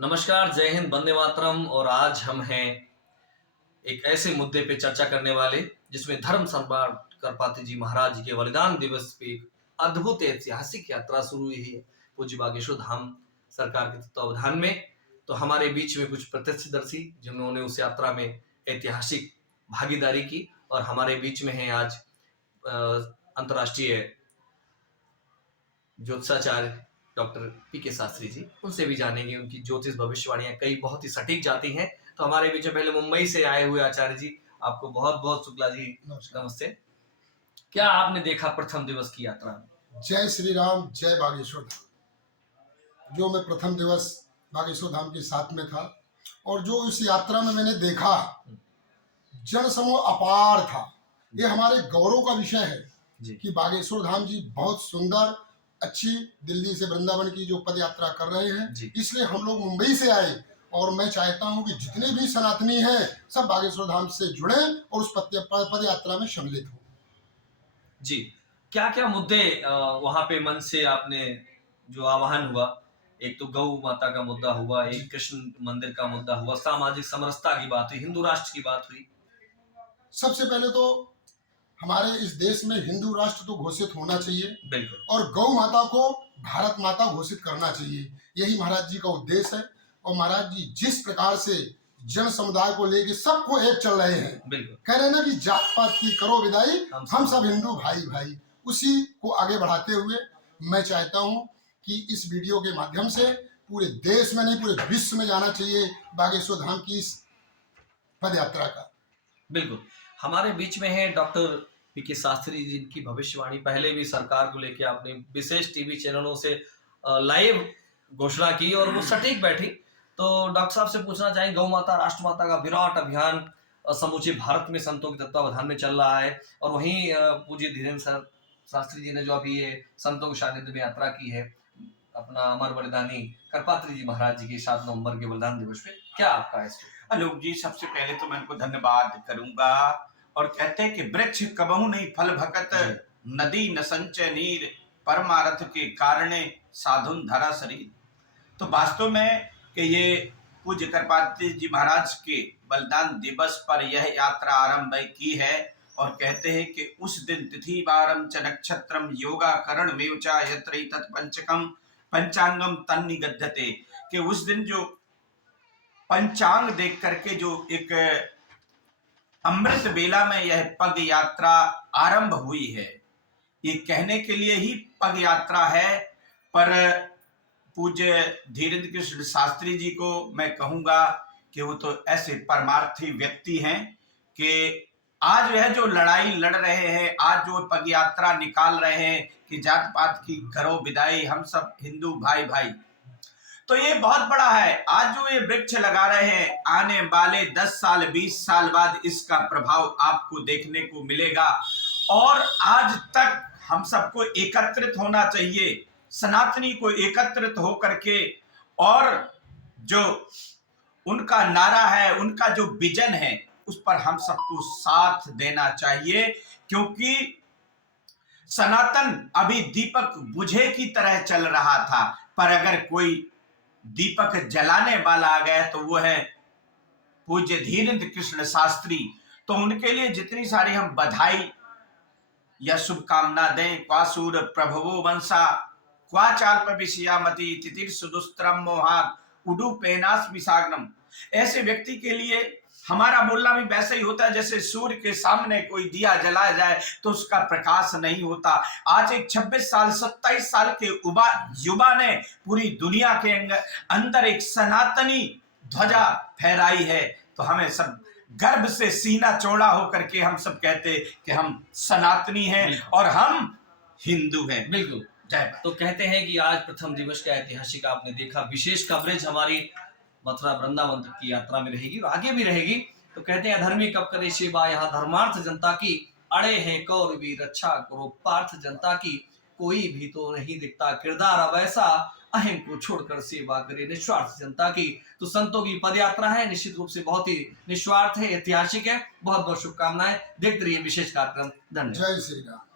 नमस्कार, जय हिंद, वंदे मातरम। और आज हम हैं एक ऐसे मुद्दे पे चर्चा करने वाले जिसमें धर्म सम्राट करपात्री जी महाराज जी के बलिदान दिवस पे एक अद्भुत ऐतिहासिक यात्रा शुरू हुई है पूज्य बागेश्वर धाम सरकार के तत्वावधान में। तो हमारे बीच में कुछ प्रत्यक्षदर्शी जिन्होंने उस यात्रा में ऐतिहासिक भागीदारी की और हमारे बीच में है आज अंतर्राष्ट्रीय ज्योतिषाचार्य डॉक्टर पी.के. शास्त्री जी। उनसे भी जानेंगे, उनकी ज्योतिष भविष्यवाणियां कई बहुत ही सटीक जाती हैं। तो हमारे बीच में पहले मुंबई से आए हुए आचार्य जी, आपको बहुत बहुत शुक्ला जी, नमस्ते। क्या आपने देखा प्रथम दिवस की यात्रा में? जय श्री राम, जय बागेश्वर धाम। जो मैं प्रथम दिवस बागेश्वर धाम के साथ में था और जो इस यात्रा में मैंने देखा, जन समूह अपार था। ये हमारे गौरव का विषय है कि बागेश्वर धाम जी बहुत सुंदर अच्छी दिल्ली से वृंदावन की जो पद यात्रा कर रहे हैं, इसलिए हम लोग मुंबई से आए और मैं चाहता हूं कि जितने भी सनातनी हैं सब बागेश्वर धाम से जुड़े और उस पद यात्रा में सम्मिलित हो। जी, क्या क्या मुद्दे वहां पे मन से आपने जो आह्वान हुआ? एक तो गौ माता का मुद्दा हुआ, एक कृष्ण मंदिर का मुद्दा हुआ, सामाजिक समरसता की बात हुई, हिंदू राष्ट्र की बात हुई। सबसे पहले तो हमारे इस देश में हिंदू राष्ट्र तो घोषित होना चाहिए, बिल्कुल, और गौ माता को भारत माता घोषित करना चाहिए। यही महाराज जी का उद्देश्य है। और महाराज जी जिस प्रकार से जन समुदाय को लेके सबको एक चल रहे हैं, बिल्कुल, कह रहे हैं ना कि जात पात की करो विदाई, हम सब हिंदू भाई भाई, उसी को आगे बढ़ाते हुए मैं चाहता हूँ कि इस वीडियो के माध्यम से पूरे देश में नहीं पूरे विश्व में जाना चाहिए बागेश्वर धाम की इस पद यात्रा का। बिल्कुल, हमारे बीच में है डॉक्टर पी.के. शास्त्री जी, की भविष्यवाणी पहले भी सरकार को लेकर आपने विशेष टीवी चैनलों से लाइव घोषणा की और वो सटीक बैठी। तो डॉक्टर साहब से पूछना चाहेंगे, गौ माता राष्ट्र माता का विराट अभियान समूचे भारत में संतों के तत्वावधान में चल रहा है और वहीं पूज्य धीरेन्द्र सर शास्त्री जी ने जो अभी ये संतों के सानिध्य में यात्रा की है अपना अमर बलिदानी करपात्री जी महाराज जी के 7 नवंबर के बलिदान दिवस पे, क्या आपका है? आलोक जी, सबसे पहले तो मैं इनको धन्यवाद करूंगा। और कहते हैं कि वृक्ष कबहू नहीं फल भकत, नदी न संचय नीर, परमारथ के कारणे साधुन धरा शरीर। तो वास्तव में कि ये पूज्य करपात्री जी महाराज के बलिदान दिवस पर यह यात्रा आरंभ की है। और कहते हैं कि उस दिन तिथि वारम च नक्षत्रम योगा करण मेवचा यत्र तत्पंचकम पंचांगम तन्निगद्धते, कि उस दिन जो पंचांग देख करके जो एक अमृत बेला में यह पग यात्रा आरंभ हुई है। ये कहने के लिए ही पग यात्रा है, पर पूज्य धीरेन्द्र कृष्ण शास्त्री जी को मैं कहूंगा कि वो तो ऐसे परमार्थी व्यक्ति हैं कि आज वह जो लड़ाई लड़ रहे हैं, आज जो पग यात्रा निकाल रहे हैं कि जात पात की करो विदाई, हम सब हिंदू भाई भाई, तो ये बहुत बड़ा है। आज जो ये वृक्ष लगा रहे हैं, आने वाले 10 साल 20 साल बाद इसका प्रभाव आपको देखने को मिलेगा। और आज तक हम सबको एकत्रित होना चाहिए, सनातनी को एकत्रित होकर के, और जो उनका नारा है, उनका जो विजन है, उस पर हम सबको साथ देना चाहिए। क्योंकि सनातन अभी दीपक बुझे की तरह चल रहा था, पर अगर कोई दीपक जलाने वाला आ गया तो वो है पूज्य धीरेन्द्र कृष्ण शास्त्री। तो उनके लिए जितनी सारी हम बधाई या शुभकामना दें। क्वासूर प्रभवो वंशा क्वाचाल्प विषयामति तितिर सुदुस्त्रम मोहात उडुपेनास विसाग्नम। ऐसे व्यक्ति के लिए हमारा बोलना भी वैसे ही होता है जैसे सूर्य के सामने कोई दिया जलाया जाए तो उसका प्रकाश नहीं होता। आज एक 26 साल 27 साल के युवा ने पूरी दुनिया के अंदर एक सनातनी ध्वजा फहराई है। तो हमें सब गर्व से सीना चौड़ा होकर के हम सब कहते कि हम सनातनी हैं और हम हिंदू हैं। बिल्कुल। तो कहते हैं कि आज प्रथम दिवस का ऐतिहासिक आपने देखा, विशेष कवरेज हमारी मथुरा वृंदावन की यात्रा में रहेगी और आगे भी रहेगी। तो कहते हैं अधर्मी कब करे सेवा, यहाँ धर्मार्थ जनता की, अड़े हैं कौर भी रक्षा करो पार्थ जनता की, कोई भी तो नहीं दिखता किरदार अब ऐसा, अहम को छोड़कर सेवा करे निस्वार्थ जनता की। तो संतों की पदयात्रा है, निश्चित रूप से बहुत ही निस्वार्थ है, ऐतिहासिक है। बहुत बहुत शुभकामनाएं, देखते रहिए विशेष कार्यक्रम। धन्यवाद। जय श्री राम।